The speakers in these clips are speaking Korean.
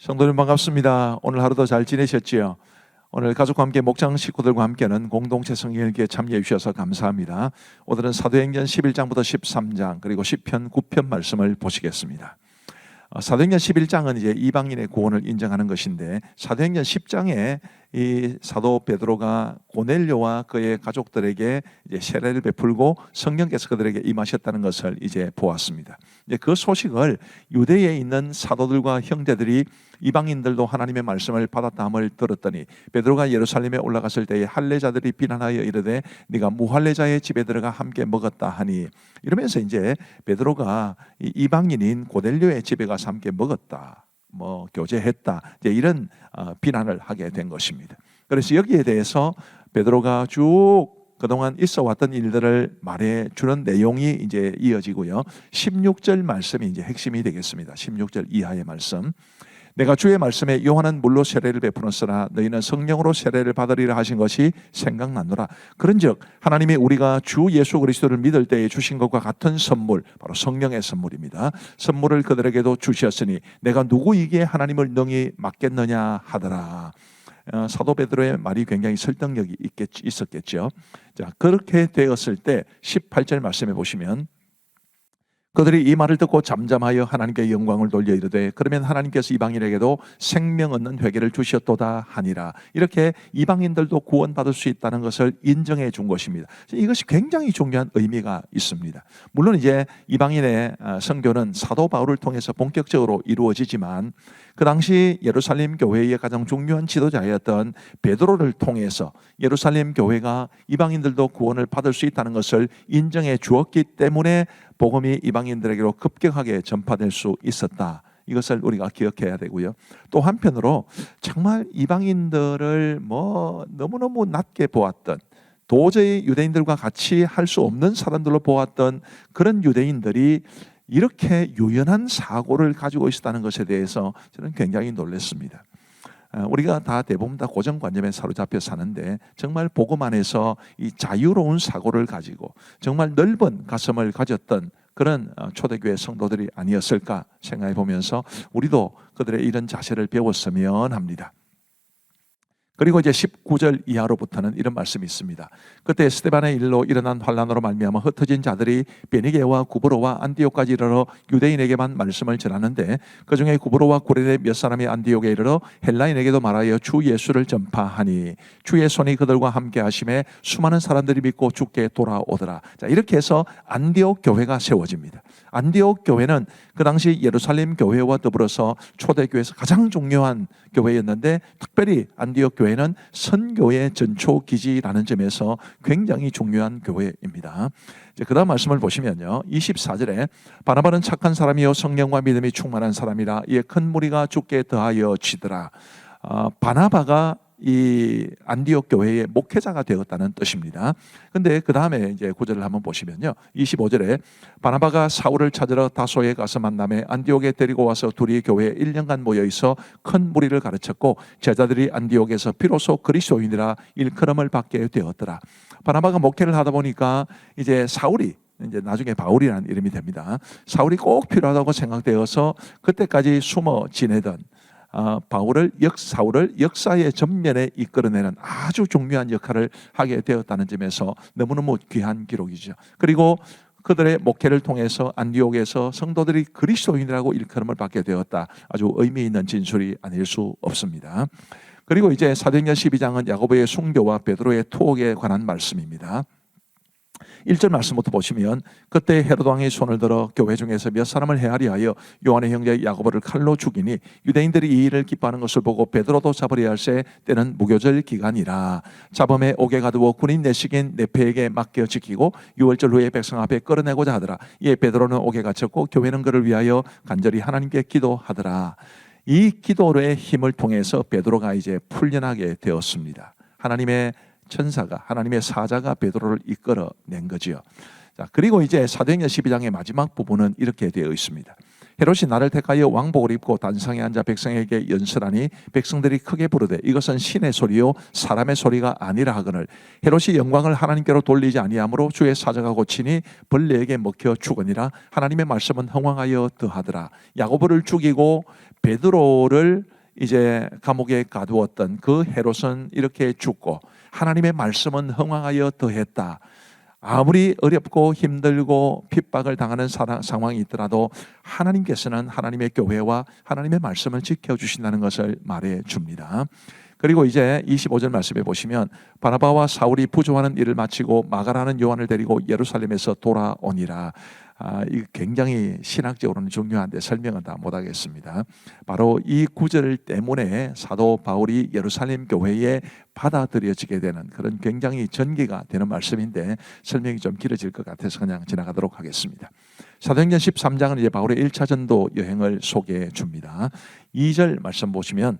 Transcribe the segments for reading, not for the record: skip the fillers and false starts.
성도님 반갑습니다. 오늘 하루도 잘 지내셨지요? 오늘 가족과 함께 목장 식구들과 함께는 공동체 성경읽기에 참여해 주셔서 감사합니다. 오늘은 사도행전 11장부터 13장 그리고 시편 9편 말씀을 보시겠습니다. 사도행전 11장은 이제 이방인의 구원을 인정하는 것인데, 사도행전 10장에 이 사도 베드로가 고넬료와 그의 가족들에게 이제 세례를 베풀고 성령께서 그들에게 임하셨다는 것을 이제 보았습니다. 이제 그 소식을 유대에 있는 사도들과 형제들이 이방인들도 하나님의 말씀을 받았다함을 들었더니, 베드로가 예루살렘에 올라갔을 때에 할례자들이 비난하여 이르되 네가 무할례자의 집에 들어가 함께 먹었다 하니, 이러면서 이제 베드로가 이방인인 고넬료의 집에 가서 함께 먹었다, 교제했다, 이제 이런 비난을 하게 된 것입니다. 그래서 여기에 대해서 베드로가 쭉 그동안 있어 왔던 일들을 말해 주는 내용이 이제 이어지고요. 16절 말씀이 이제 핵심이 되겠습니다. 16절 이하의 말씀. 내가 주의 말씀에 요한은 물로 세례를 베푸었으나 너희는 성령으로 세례를 받으리라 하신 것이 생각나노라. 그런즉 하나님이 우리가 주 예수 그리스도를 믿을 때에 주신 것과 같은 선물, 바로 성령의 선물입니다. 선물을 그들에게도 주셨으니 내가 누구에게 하나님을 능히 맡겠느냐 하더라. 사도 베드로의 말이 굉장히 설득력이 있었겠죠. 자, 그렇게 되었을 때 18절 말씀에 보시면, 그들이 이 말을 듣고 잠잠하여 하나님께 영광을 돌려 이르되 그러면 하나님께서 이방인에게도 생명 얻는 회개를 주셨도다 하니라. 이렇게 이방인들도 구원받을 수 있다는 것을 인정해 준 것입니다. 이것이 굉장히 중요한 의미가 있습니다. 물론 이제 이방인의 선교는 사도 바울을 통해서 본격적으로 이루어지지만, 그 당시 예루살렘 교회의 가장 중요한 지도자였던 베드로를 통해서 예루살렘 교회가 이방인들도 구원을 받을 수 있다는 것을 인정해 주었기 때문에 복음이 이방인들에게로 급격하게 전파될 수 있었다. 이것을 우리가 기억해야 되고요. 또 한편으로 정말 이방인들을 너무너무 낮게 보았던, 도저히 유대인들과 같이 할 수 없는 사람들로 보았던 그런 유대인들이 이렇게 유연한 사고를 가지고 있었다는 것에 대해서 저는 굉장히 놀랐습니다. 우리가 다 대부분 다 고정관념에 사로잡혀 사는데, 정말 복음 안에서 이 자유로운 사고를 가지고 정말 넓은 가슴을 가졌던 그런 초대교회 성도들이 아니었을까 생각해 보면서 우리도 그들의 이런 자세를 배웠으면 합니다. 그리고 이제 19절 이하로부터는 이런 말씀이 있습니다. 그때 스데반의 일로 일어난 환란으로 말미암아 흩어진 자들이 베니게와 구브로와 안디옥까지 이르러 유대인에게만 말씀을 전하는데, 그중에 구브로와 구레네 몇 사람이 안디옥에 이르러 헬라인에게도 말하여 주 예수를 전파하니 주의 손이 그들과 함께 하심에 수많은 사람들이 믿고 주께 돌아오더라. 자, 이렇게 해서 안디옥 교회가 세워집니다. 안디옥 교회는 그 당시 예루살렘 교회와 더불어서 초대교회에서 가장 중요한 교회였는데, 특별히 안디옥 교회는 선교의 전초기지라는 점에서 굉장히 중요한 교회입니다. 그 다음 말씀을 보시면요, 24절에 바나바는 착한 사람이요 성령과 믿음이 충만한 사람이라 이에 큰 무리가 주께 더하여 지더라. 바나바가 이 안디옥 교회의 목회자가 되었다는 뜻입니다. 근데 그 다음에 이제 구절을 한번 보시면요, 25절에 바나바가 사울을 찾으러 다소에 가서 만남에 안디옥에 데리고 와서 둘이 교회에 1년간 모여 있어 큰 무리를 가르쳤고 제자들이 안디옥에서 비로소 그리스도인이라 일컬음을 받게 되었더라. 바나바가 목회를 하다 보니까 이제 사울이 이제 나중에 바울이라는 이름이 됩니다. 사울이 꼭 필요하다고 생각되어서 그때까지 숨어 지내던 사울을 역사의 전면에 이끌어내는 아주 중요한 역할을 하게 되었다는 점에서 너무너무 귀한 기록이죠. 그리고 그들의 목회를 통해서 안디옥에서 성도들이 그리스도인이라고 일컬음을 받게 되었다. 아주 의미 있는 진술이 아닐 수 없습니다. 그리고 이제 사도행전 12장은 야고보의 순교와 베드로의 투옥에 관한 말씀입니다. 1절 말씀부터 보시면, 그때 헤롯 왕이 손을 들어 교회 중에서 몇 사람을 헤아려 하여 요한의 형제 야고보를 칼로 죽이니 유대인들이 이 일을 기뻐하는 것을 보고 베드로도 잡으려 할새 때는 무교절 기간이라. 잡음에 옥에 가두어 군인 내식인 네페에게 맡겨 지키고 6월절 후에 백성 앞에 끌어내고자 하더라. 이에 베드로는 옥에 갇혔고 교회는 그를 위하여 간절히 하나님께 기도하더라. 이 기도의 힘을 통해서 베드로가 이제 풀려나게 되었습니다. 하나님의 천사가, 하나님의 사자가 베드로를 이끌어낸 거지요. 자, 그리고 이제 사도행전 12장의 마지막 부분은 이렇게 되어 있습니다. 헤롯이 나를 택하여 왕복을 입고 단상에 앉아 백성에게 연설하니 백성들이 크게 부르되 이것은 신의 소리요 사람의 소리가 아니라 하거늘 헤롯이 영광을 하나님께로 돌리지 아니하므로 주의 사자가 고치니 벌레에게 먹혀 죽으니라. 하나님의 말씀은 흥왕하여 더하더라. 야고보를 죽이고 베드로를 이제 감옥에 가두었던 그 헤롯은 이렇게 죽고 하나님의 말씀은 흥왕하여 더했다. 아무리 어렵고 힘들고 핍박을 당하는 상황이 있더라도 하나님께서는 하나님의 교회와 하나님의 말씀을 지켜주신다는 것을 말해 줍니다. 그리고 이제 25절 말씀에 보시면 바나바와 사울이 부조하는 일을 마치고 마가라는 요한을 데리고 예루살렘에서 돌아오니라. 이 굉장히 신학적으로는 중요한데 설명은 다 못하겠습니다. 바로 이 구절 때문에 사도 바울이 예루살렘 교회에 받아들여지게 되는 그런 굉장히 전개가 되는 말씀인데 설명이 좀 길어질 것 같아서 그냥 지나가도록 하겠습니다. 사도행전 13장은 이제 바울의 1차 전도 여행을 소개해 줍니다. 2절 말씀 보시면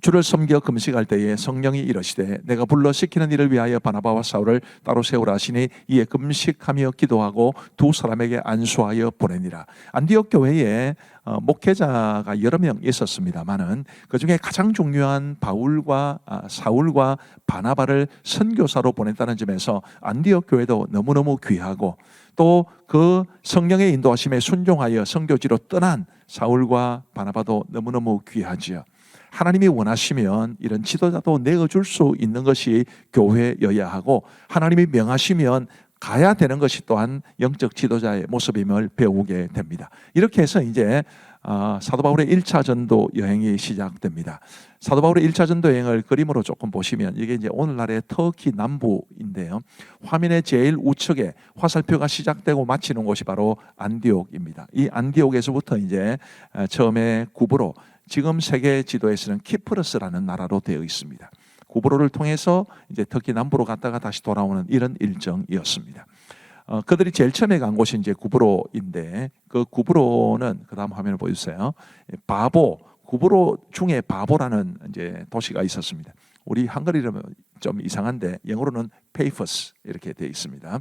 주를 섬겨 금식할 때에 성령이 이르시되 내가 불러 시키는 일을 위하여 바나바와 사울을 따로 세우라 하시니 이에 금식하며 기도하고 두 사람에게 안수하여 보내니라. 안디옥 교회에 목회자가 여러 명 있었습니다만은 그 중에 가장 중요한 바울과 사울과 바나바를 선교사로 보냈다는 점에서 안디옥 교회도 너무너무 귀하고 또 그 성령의 인도하심에 순종하여 선교지로 떠난 사울과 바나바도 너무너무 귀하지요. 하나님이 원하시면 이런 지도자도 내어줄 수 있는 것이 교회여야 하고 하나님이 명하시면 가야 되는 것이 또한 영적 지도자의 모습임을 배우게 됩니다. 이렇게 해서 이제 사도 바울의 1차 전도 여행이 시작됩니다. 사도 바울의 1차 전도 여행을 그림으로 조금 보시면 이게 이제 오늘날의 터키 남부인데요. 화면의 제일 우측에 화살표가 시작되고 마치는 곳이 바로 안디옥입니다. 이 안디옥에서부터 이제 처음에 구브로, 지금 세계 지도에서는 키프러스라는 나라로 되어 있습니다. 구브로를 통해서 이제 터키 남부로 갔다가 다시 돌아오는 이런 일정이었습니다. 그들이 제일 처음에 간 곳이 이제 구브로인데 그 구브로는 그 다음 화면을 보여주세요. 구브로 중에 바보라는 이제 도시가 있었습니다. 우리 한글 이름은 좀 이상한데 영어로는 페이퍼스 이렇게 되어 있습니다.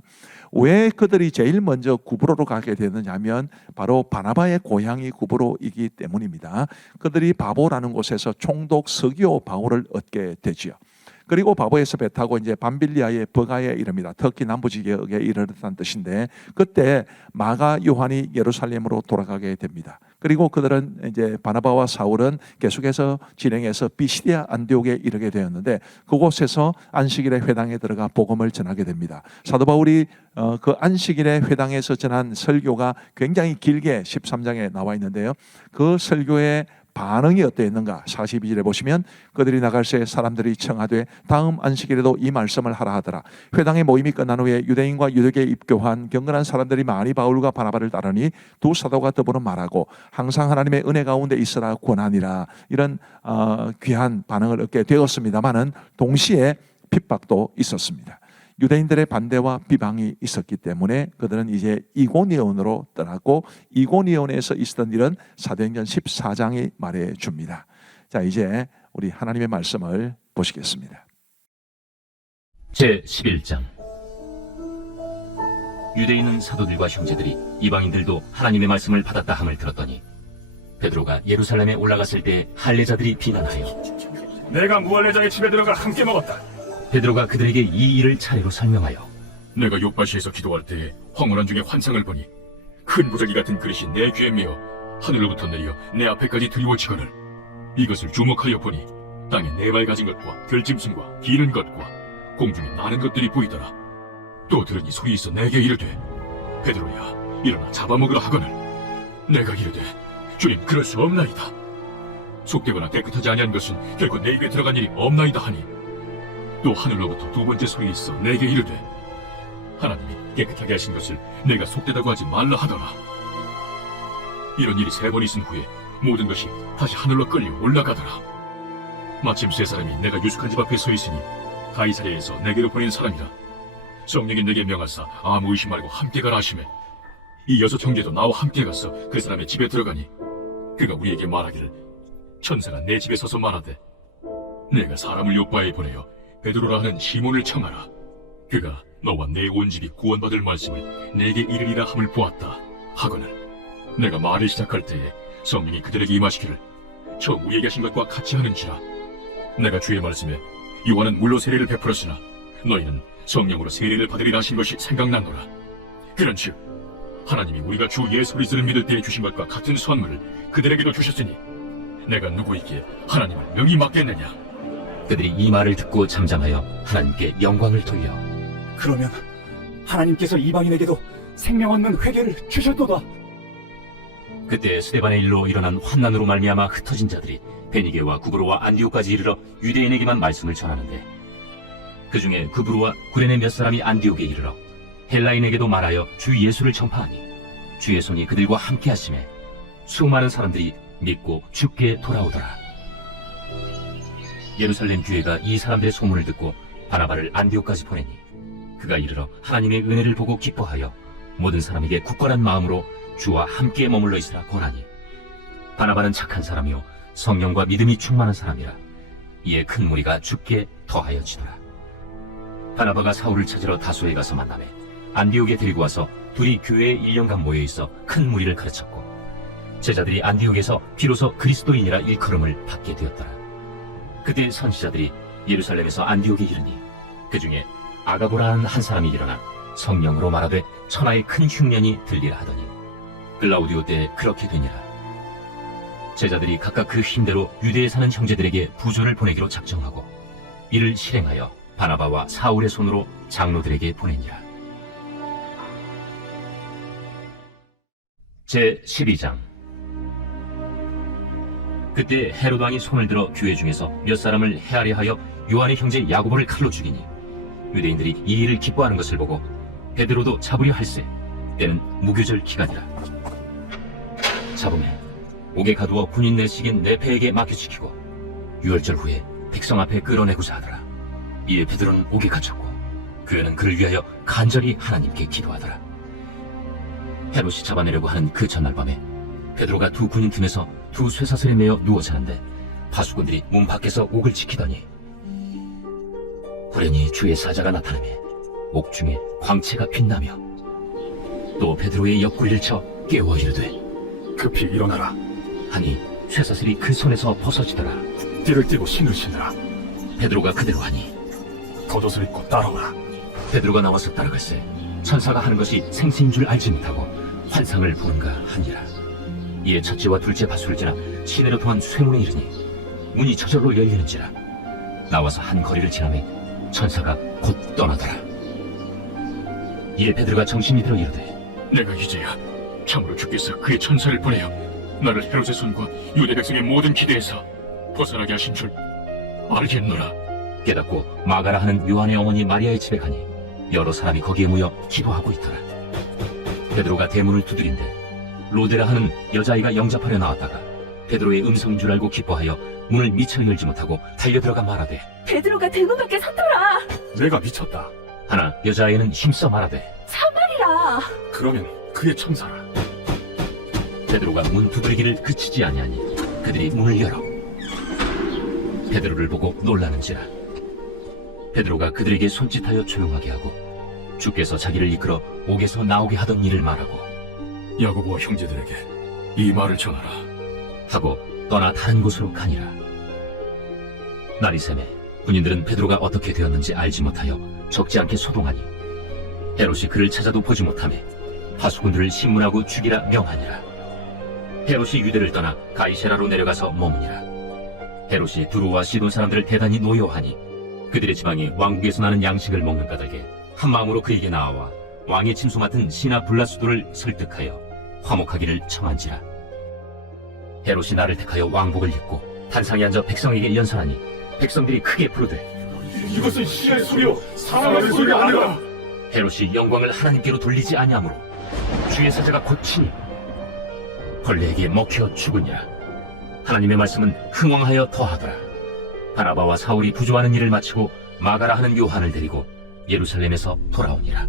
왜 그들이 제일 먼저 구브로로 가게 되느냐면 바로 바나바의 고향이 구브로이기 때문입니다. 그들이 바보라는 곳에서 총독 서기오 바울을 얻게 되지요. 그리고 바보에서 배 타고 이제 밤빌리아의 버가에 이릅니다. 터키 남부 지역에 이르렀다는 뜻인데 그때 마가 요한이 예루살렘으로 돌아가게 됩니다. 그리고 그들은 이제 바나바와 사울은 계속해서 진행해서 비시디아 안디옥에 이르게 되었는데 그곳에서 안식일의 회당에 들어가 복음을 전하게 됩니다. 사도 바울이 그 안식일의 회당에서 전한 설교가 굉장히 길게 13장에 나와 있는데요. 그 설교의 반응이 어떠했는가? 42절에 보시면 그들이 나갈 새 사람들이 청하되 다음 안식일에도 이 말씀을 하라 하더라. 회당의 모임이 끝난 후에 유대인과 유대교에 입교한 경건한 사람들이 많이 바울과 바나바를 따르니 두 사도가 더불어 말하고 항상 하나님의 은혜 가운데 있으라 권하니라. 이런 귀한 반응을 얻게 되었습니다마는 동시에 핍박도 있었습니다. 유대인들의 반대와 비방이 있었기 때문에 그들은 이제 이고니온으로 떠났고 이고니온에서 있었던 일은 사도행전 14장이 말해 줍니다. 자, 이제 우리 하나님의 말씀을 보시겠습니다. 제 11장. 유대에 있는 사도들과 형제들이 이방인들도 하나님의 말씀을 받았다 함을 들었더니 베드로가 예루살렘에 올라갔을 때 할례자들이 비난하여 내가 무할례자의 집에 들어가 함께 먹었다. 베드로가 그들에게 이 일을 차례로 설명하여 내가 욥바시에서 기도할 때 황홀한 중에 환상을 보니 큰 무더기 같은 그릇이 내 귀에 메어 하늘로부터 내려 내 앞에까지 드리워지거늘 이것을 주목하여 보니 땅에 네 발 가진 것과 들짐승과 기는 것과 공중에 나는 것들이 보이더라. 또 들으니 소리 있어 내게 이르되 베드로야 일어나 잡아먹으라 하거늘 내가 이르되 주님 그럴 수 없나이다. 속되거나 깨끗하지 아니한 것은 결코 내 입에 들어간 일이 없나이다 하니 또 하늘로부터 두 번째 소리 있어 내게 이르되 하나님이 깨끗하게 하신 것을 내가 속되다고 하지 말라 하더라. 이런 일이 세 번 있은 후에 모든 것이 다시 하늘로 끌려 올라가더라. 마침 세 사람이 내가 유숙한 집 앞에 서 있으니 가이사랴에서 내게로 보낸 사람이라. 성령이 내게 명하사 아무 의심 말고 함께 가라 하시매 이 여섯 형제도 나와 함께 가서 그 사람의 집에 들어가니 그가 우리에게 말하기를 천사가 내 집에 서서 말하되 내가 사람을 요바에 보내어 베드로라 하는 시몬을 청하라. 그가 너와 내 온 집이 구원받을 말씀을 내게 이르리라 함을 보았다 하거늘 내가 말을 시작할 때에 성령이 그들에게 임하시기를 처음 위에 계신 것과 같이 하는지라. 내가 주의 말씀에 요한은 물로 세례를 베풀었으나 너희는 성령으로 세례를 받으리라 하신 것이 생각나노라. 그런즉 하나님이 우리가 주 예수 그리스도를 믿을 때에 주신 것과 같은 선물을 그들에게도 주셨으니 내가 누구에게 하나님을 명히 맡겠느냐. 그들이 이 말을 듣고 잠잠하여 하나님께 영광을 돌려 그러면 하나님께서 이방인에게도 생명 얻는 회개를 주셨도다. 그때 스데반의 일로 일어난 환난으로 말미암아 흩어진 자들이 베니게와 구브로와 안디옥까지 이르러 유대인에게만 말씀을 전하는데 그 중에 구브로와 구레네 몇 사람이 안디옥에 이르러 헬라인에게도 말하여 주 예수를 전파하니 주의 손이 그들과 함께 하심에 수많은 사람들이 믿고 주께 돌아오더라. 예루살렘 교회가 이 사람들의 소문을 듣고 바나바를 안디옥까지 보내니 그가 이르러 하나님의 은혜를 보고 기뻐하여 모든 사람에게 굳건한 마음으로 주와 함께 머물러 있으라 권하니 바나바는 착한 사람이요 성령과 믿음이 충만한 사람이라. 이에 큰 무리가 주께 더하여지더라. 바나바가 사울을 찾으러 다소에 가서 만나매 안디옥에 데리고 와서 둘이 교회에 1년간 모여있어 큰 무리를 가르쳤고 제자들이 안디옥에서 비로소 그리스도인이라 일컬음을 받게 되었더라. 그때 선지자들이 예루살렘에서 안디옥에 이르니 그 중에 아가보라는 한 사람이 일어나 성령으로 말하되 천하의 큰 흉년이 들리라 하더니 글라우디오 때 그렇게 되니라. 제자들이 각각 그 힘대로 유대에 사는 형제들에게 부조를 보내기로 작정하고 이를 실행하여 바나바와 사울의 손으로 장로들에게 보내니라. 제12장. 그때 헤롯 왕이 손을 들어 교회 중에서 몇 사람을 해하려 하여 요한의 형제 야고보를 칼로 죽이니 유대인들이 이 일을 기뻐하는 것을 보고 베드로도 잡으려 할세 때는 무교절 기간이라. 잡음에 옥에 가두어 군인 내식인 네페에게 맡겨지키고 유월절 후에 백성 앞에 끌어내고자 하더라. 이에 베드로는 옥에 갇혔고 교회는 그를 위하여 간절히 하나님께 기도하더라. 헤롯이 잡아내려고 하는 그 전날 밤에 베드로가 두 군인 틈에서 두 쇠사슬에 매어 누워 자는데 파수꾼들이 문 밖에서 옥을 지키더니 호련히 주의 사자가 나타나매 옥 중에 광채가 빛나며 또 베드로의 옆구리를 쳐 깨워 이르되 급히 일어나라. 하니 쇠사슬이 그 손에서 벗어지더라. 띠를 띠고 신을 신으라. 베드로가 그대로 하니 겉옷을 입고 따라오라. 베드로가 나와서 따라갈새 천사가 하는 것이 생신인 줄 알지 못하고 환상을 보는가 하니라. 이에 첫째와 둘째 바수를 지나 시내로 통한 쇠문에 이르니 문이 저절로 열리는지라. 나와서 한 거리를 지나매 천사가 곧 떠나더라. 이에 베드로가 정신이 들어 이르되 내가 이제야 참으로 주께서 그의 천사를 보내어 나를 헤롯의 손과 유대 백성의 모든 기대에서 벗어나게 하신 줄 알겠노라. 깨닫고 마가라 하는 요한의 어머니 마리아의 집에 가니 여러 사람이 거기에 모여 기도하고 있더라. 베드로가 대문을 두드린데 로데라 하는 여자아이가 영접하려 나왔다가 베드로의 음성인 줄 알고 기뻐하여 문을 미처 열지 못하고 달려들어가 말하되 베드로가 대문 밖에 섰더라. 내가 미쳤다. 하나 여자아이는 힘써 말하되 참말이라. 그러면 그의 천사라. 베드로가 문 두드리기를 그치지 아니하니 그들이 문을 열어 베드로를 보고 놀라는지라. 베드로가 그들에게 손짓하여 조용하게 하고 주께서 자기를 이끌어 옥에서 나오게 하던 일을 말하고 야고보와 형제들에게 이 말을 전하라. 하고 떠나 다른 곳으로 가니라. 날이 새매 군인들은 베드로가 어떻게 되었는지 알지 못하여 적지 않게 소동하니 헤롯이 그를 찾아도 보지 못하매 파수꾼들을 신문하고 죽이라 명하니라. 헤롯이 유대를 떠나 가이세라로 내려가서 머무니라. 헤롯이 두로와 시돈 사람들을 대단히 노여워하니 그들의 지방이 왕국에서 나는 양식을 먹는 까닭에 한 마음으로 그에게 나아와 왕의 침소 맡은 시나 블라수도를 설득하여 화목하기를 청한지라. 헤롯이 나를 택하여 왕복을 입고 단상에 앉아 백성에게 연설하니 백성들이 크게 부르되 이것은 신의 소리요 사람의 소리가 아니라. 헤롯이 영광을 하나님께로 돌리지 아니하므로 주의 사자가 곧 치니 벌레에게 먹혀 죽으니라. 하나님의 말씀은 흥왕하여 더하더라. 바나바와 사울이 부조하는 일을 마치고 마가라 하는 요한을 데리고 예루살렘에서 돌아오니라.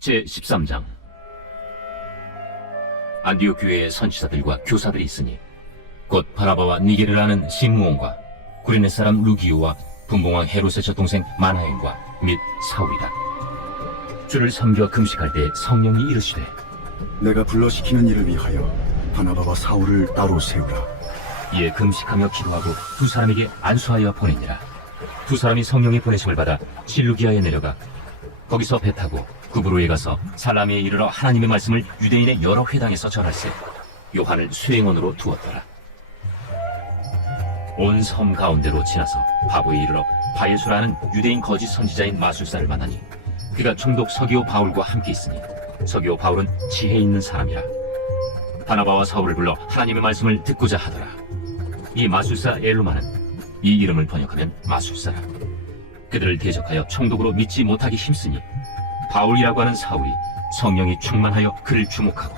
제13장. 안디옥 교회에 선지자들과 교사들이 있으니 곧 바나바와 니게르라는 시므온과 구레네 사람 루기오와 분봉왕 헤롯의 젖동생 마나엔과 및 사울이다. 주를 섬겨 금식할 때 성령이 이르시되 내가 불러시키는 일을 위하여 바나바와 사울을 따로 세우라. 이에 금식하며 기도하고 두 사람에게 안수하여 보내니라. 두 사람이 성령의 보내심을 받아 실루기아에 내려가 거기서 배 타고 구브로에 가서 살라미에 이르러 하나님의 말씀을 유대인의 여러 회당에서 전할세 요한을 수행원으로 두었더라. 온 섬 가운데로 지나서 바보에 이르러 바예수라는 유대인 거짓 선지자인 마술사를 만나니 그가 총독 서기오 바울과 함께 있으니 서기오 바울은 지혜 있는 사람이라. 바나바와 사울을 불러 하나님의 말씀을 듣고자 하더라. 이 마술사 엘루마는 이 이름을 번역하면 마술사라. 그들을 대적하여 총독으로 믿지 못하기 힘쓰니 바울이라고 하는 사울이 성령이 충만하여 그를 주목하고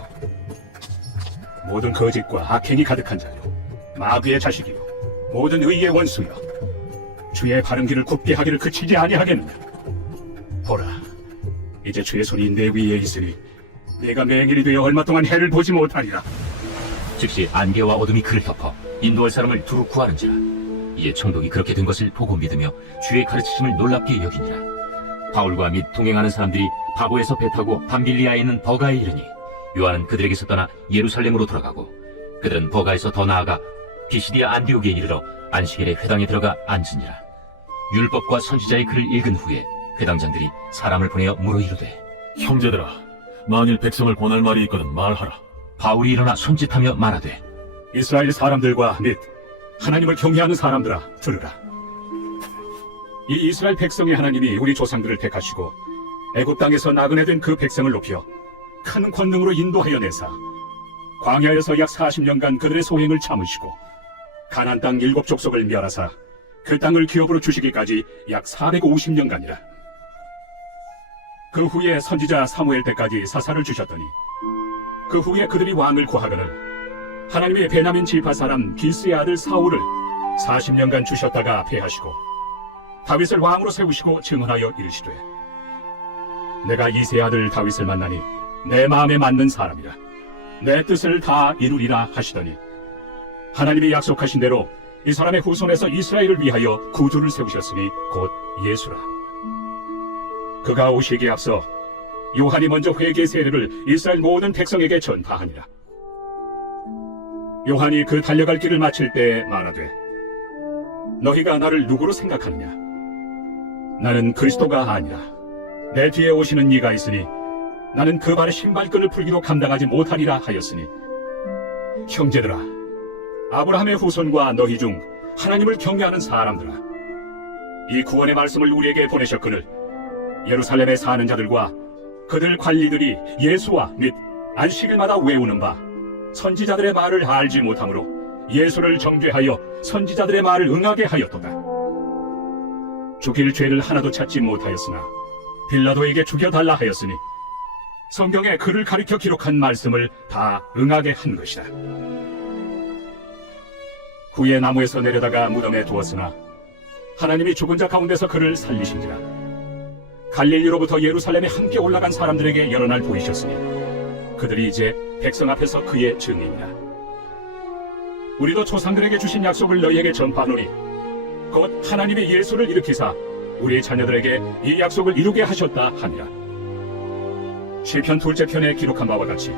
모든 거짓과 악행이 가득한 자요, 마귀의 자식이요, 모든 의의 원수여, 주의 바른 길을 굽게 하기를 그치지 아니하겠느냐. 보라, 이제 주의 손이 내 위에 있으니 네가 맹인이 되어 얼마 동안 해를 보지 못하리라. 즉시 안개와 어둠이 그를 덮어 인도할 사람을 두루 구하는지라. 이에 총독이 그렇게 된 것을 보고 믿으며 주의 가르치심을 놀랍게 여기니라. 바울과 및 동행하는 사람들이 바보에서 배 타고 밤빌리아에 있는 버가에 이르니 요한은 그들에게서 떠나 예루살렘으로 돌아가고 그들은 버가에서 더 나아가 비시디아 안디옥에 이르러 안시겔의 회당에 들어가 앉으니라. 율법과 선지자의 글을 읽은 후에 회당장들이 사람을 보내어 물어 이르되 형제들아, 만일 백성을 권할 말이 있거든 말하라. 바울이 일어나 손짓하며 말하되 이스라엘 사람들과 및 하나님을 경외하는 사람들아, 들으라. 이 이스라엘 백성의 하나님이 우리 조상들을 택하시고 애굽 땅에서 나그네 된 그 백성을 높여 큰 권능으로 인도하여 내사 광야에서 약 40년간 그들의 소행을 참으시고 가나안 땅 7족속을 멸하사 그 땅을 기업으로 주시기까지 약 450년간이라. 그 후에 선지자 사무엘 때까지 사사를 주셨더니 그 후에 그들이 왕을 구하거늘 하나님의 베냐민 지파 사람 기스의 아들 사울을 40년간 주셨다가 패하시고 다윗을 왕으로 세우시고 증언하여 이르시되 내가 이새의 아들 다윗을 만나니 내 마음에 맞는 사람이라 내 뜻을 다 이루리라 하시더니 하나님이 약속하신 대로 이 사람의 후손에서 이스라엘을 위하여 구주를 세우셨으니 곧 예수라. 그가 오시기에 앞서 요한이 먼저 회개 세례를 이스라엘 모든 백성에게 전파하니라. 요한이 그 달려갈 길을 마칠 때에 말하되 너희가 나를 누구로 생각하느냐? 나는 그리스도가 아니라 내 뒤에 오시는 이가 있으니 나는 그 발의 신발끈을 풀기도 감당하지 못하리라 하였으니 형제들아, 아브라함의 후손과 너희 중 하나님을 경외하는 사람들아, 이 구원의 말씀을 우리에게 보내셨거늘 예루살렘에 사는 자들과 그들 관리들이 예수와 및 안식일마다 외우는 바 선지자들의 말을 알지 못하므로 예수를 정죄하여 선지자들의 말을 응하게 하였도다. 죽일 죄를 하나도 찾지 못하였으나 빌라도에게 죽여달라 하였으니 성경에 그를 가리켜 기록한 말씀을 다 응하게 한 것이다. 후에 나무에서 내려다가 무덤에 두었으나 하나님이 죽은 자 가운데서 그를 살리신지라. 갈릴리로부터 예루살렘에 함께 올라간 사람들에게 여러 날 보이셨으니 그들이 이제 백성 앞에서 그의 증인이라. 우리도 조상들에게 주신 약속을 너희에게 전파하노니 곧 하나님이 예수를 일으키사 우리 자녀들에게 이 약속을 이루게 하셨다 하니라. 시편 2째 편에 기록한 바와 같이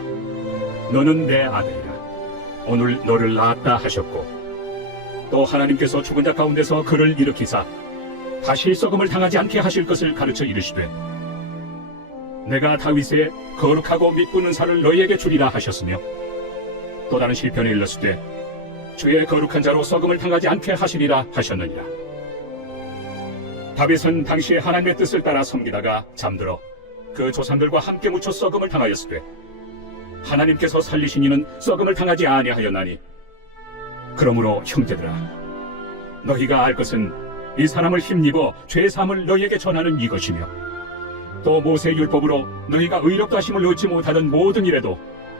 너는 내 아들이라 오늘 너를 낳았다 하셨고 또 하나님께서 죽은 자 가운데서 그를 일으키사 다시 썩음을 당하지 않게 하실 것을 가르쳐 이르시되 내가 다윗의 거룩하고 믿부는 살을 너희에게 주리라 하셨으며 또 다른 시편에 일렀으되 주의 거룩한 자로 썩음을 당하지 않게 하시리라 하셨느니라. 다윗은 당시에 하나님의 뜻을 따라 섬기다가 잠들어 그 조상들과 함께 묻혀 썩음을 당하였으되 하나님께서 살리신 이는 썩음을 당하지 아니하였나니 그러므로 형제들아, 너희가 알 것은 이 사람을 힘입어 죄사함을 너희에게 전하는 이것이며 또 모세 율법으로 너희가 의롭다 하심을 얻지 못하던 모든 일에도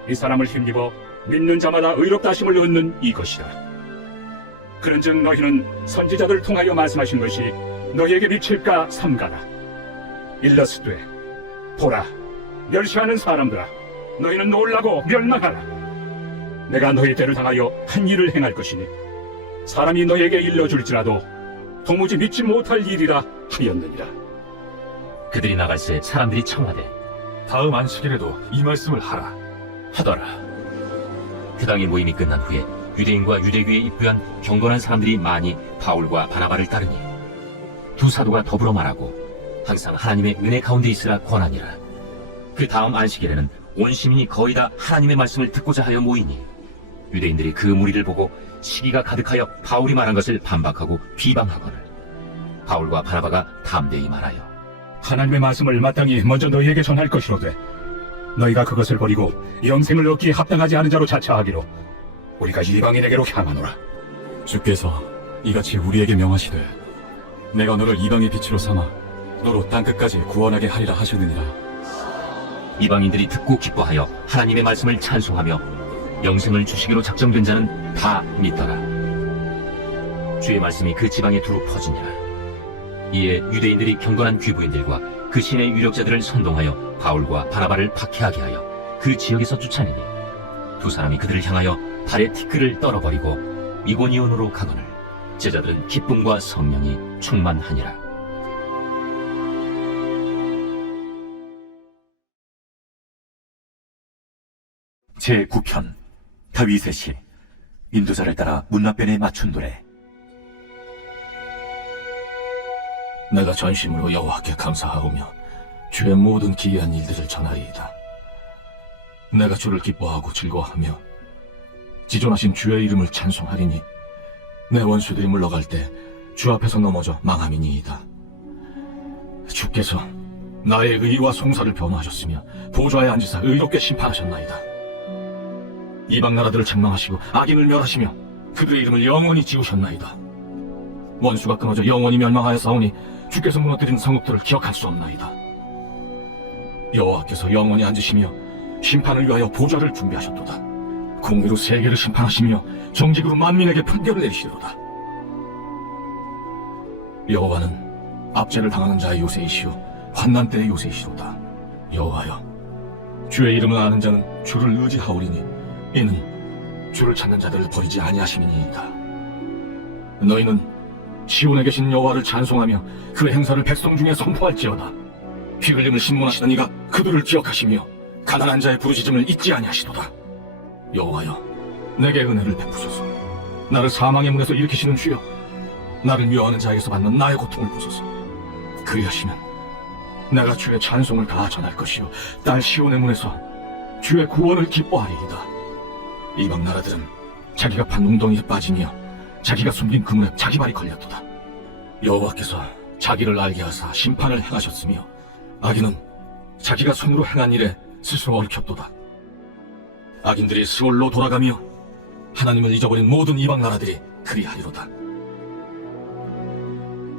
이 사람을 힘입어 믿는 자마다 의롭다 하심을 얻는 이것이라. 그런즉 너희는 선지자들을 통하여 말씀하신 것이 너희에게 미칠까 삼가라. 일러스되 보라, 멸시하는 사람들아, 너희는 놀라고 멸망하라. 내가 너희 때를 당하여 한 일을 행할 것이니 사람이 너희에게 일러줄지라도 도무지 믿지 못할 일이라 하였느니라. 그들이 나갈새 사람들이 청하되 다음 안식일에도 이 말씀을 하라. 하더라. 그 당일 모임이 끝난 후에 유대인과 유대교에 입부한 경건한 사람들이 많이 바울과 바나바를 따르니 두 사도가 더불어 말하고 항상 하나님의 은혜 가운데 있으라 권하니라. 그 다음 안식일에는 온 시민이 거의 다 하나님의 말씀을 듣고자 하여 모이니 유대인들이 그 무리를 보고 시기가 가득하여 바울이 말한 것을 반박하고 비방하거늘 바울과 바나바가 담대히 말하여 하나님의 말씀을 마땅히 먼저 너희에게 전할 것이로되 너희가 그것을 버리고 영생을 얻기에 합당하지 않은 자로 자처하기로 우리가 이방인에게로 향하노라. 주께서 이같이 우리에게 명하시되 내가 너를 이방의 빛으로 삼아 너로 땅끝까지 구원하게 하리라 하셨느니라. 이방인들이 듣고 기뻐하여 하나님의 말씀을 찬송하며 영생을 주시기로 작정된 자는 다 믿더라. 주의 말씀이 그 지방에 두루 퍼지니라. 이에 유대인들이 경건한 귀부인들과 그 신의 유력자들을 선동하여 바울과 바나바를 박해하게 하여 그 지역에서 쫓아내니 두 사람이 그들을 향하여 발에 티끌을 떨어버리고 이고니온으로 가거늘 제자들은 기쁨과 성령이 충만하니라. 제9편 다윗의 시 인도자를 따라 문나변에 맞춘 노래. 내가 전심으로 여호와께 감사하오며 주의 모든 기이한 일들을 전하리이다. 내가 주를 기뻐하고 즐거워하며 지존하신 주의 이름을 찬송하리니 내 원수들이 물러갈 때 주 앞에서 넘어져 망함이니이다. 주께서 나의 의와 송사를 변호하셨으며 보좌에 앉으사 의롭게 심판하셨나이다. 이방 나라들을 책망하시고 악인을 멸하시며 그들의 이름을 영원히 지우셨나이다. 원수가 끊어져 영원히 멸망하여 싸우니 주께서 무너뜨린 성읍들을 기억할 수 없나이다. 여호와께서 영원히 앉으시며 심판을 위하여 보좌를 준비하셨도다. 공의로 세계를 심판하시며 정직으로 만민에게 판결을 내리시리로다. 여호와는 압제를 당하는 자의 요새이시오 환난 때의 요새이시로다. 여호와여, 주의 이름을 아는 자는 주를 의지하오리니 이는 주를 찾는 자들을 버리지 아니하심이니이다. 너희는 시온에 계신 여호와를 찬송하며 그 행사를 백성 중에 선포할지어다. 피 흘림을 신문하시는 이가 그들을 기억하시며 가난한 자의 부르짖음을 잊지 아니하시도다. 여호와여, 내게 은혜를 베푸소서. 나를 사망의 문에서 일으키시는 주여, 나를 미워하는 자에게서 받는 나의 고통을 보소서. 그리하시면 내가 주의 찬송을 다 전할 것이요 딸 시온의 문에서 주의 구원을 기뻐하리이다. 이방 나라들은 자기가 판 웅덩이에 빠지며 자기가 숨긴 그물에 자기 발이 걸렸도다. 여호와께서 자기를 알게 하사 심판을 행하셨으며 악인은 자기가 손으로 행한 일에 스스로 얽혔도다. 악인들이 스올로 돌아가며 하나님을 잊어버린 모든 이방 나라들이 그리하리로다.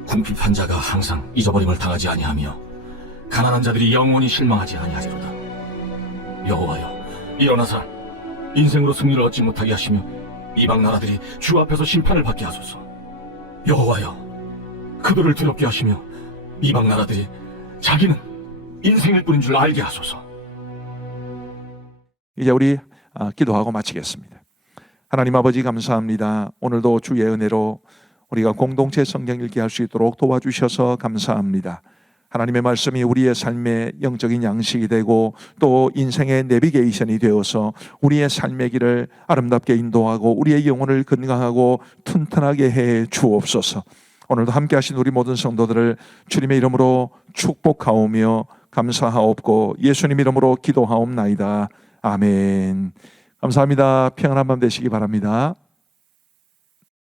궁핍한 자가 항상 잊어버림을 당하지 아니하며 가난한 자들이 영원히 실망하지 아니하리로다. 여호와여, 일어나사 인생으로 승리를 얻지 못하게 하시며 이방 나라들이 주 앞에서 심판을 받게 하소서. 여호와여, 그들을 두렵게 하시며 이방 나라들이 자기는 인생일 뿐인 줄 알게 하소서. 이제 우리 기도하고 마치겠습니다. 하나님 아버지 감사합니다. 오늘도 주의 은혜로 우리가 공동체 성경 읽기 할 수 있도록 도와주셔서 감사합니다. 하나님의 말씀이 우리의 삶의 영적인 양식이 되고 또 인생의 내비게이션이 되어서 우리의 삶의 길을 아름답게 인도하고 우리의 영혼을 건강하고 튼튼하게 해 주옵소서. 오늘도 함께 하신 우리 모든 성도들을 주님의 이름으로 축복하오며 감사하옵고 예수님 이름으로 기도하옵나이다. 아멘. 감사합니다. 평안한 밤 되시기 바랍니다.